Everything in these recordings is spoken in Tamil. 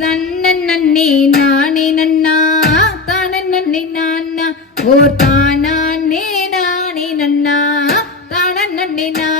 தன்னன் நன்னே நானே நன்னா தானன் நன்னை நான்னா ஓர் தானே நானே நன்னா தானன் நன்னை நான்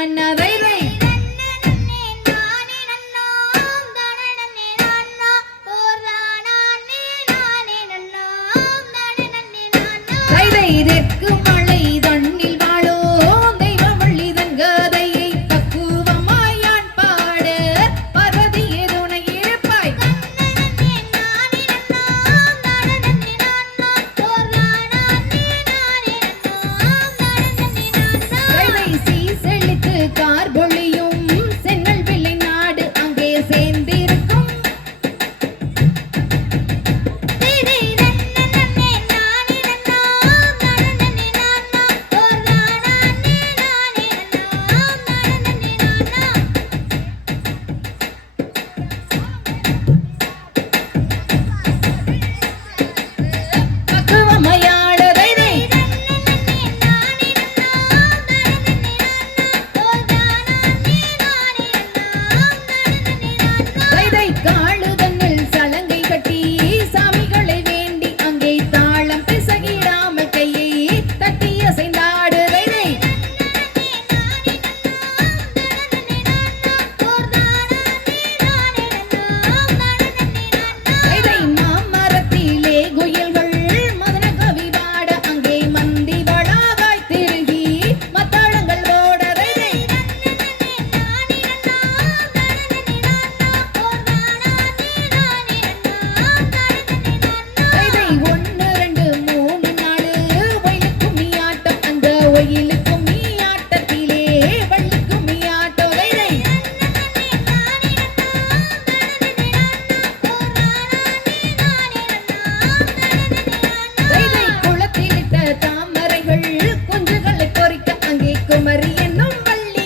சுந்தரி என்னும் வள்ளி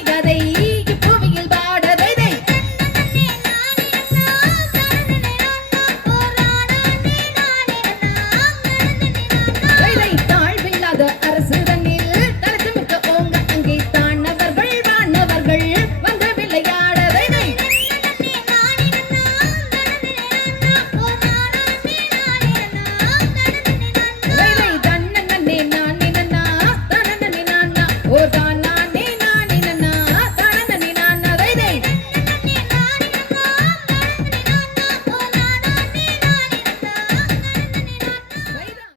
புவியில் பாடதை தாழ்வில்லாத அரசு தன்னில் தரசு மிக்க ஓங்க அங்கே தாண்டவர்கள் வாண்டவர்கள் வந்து தான்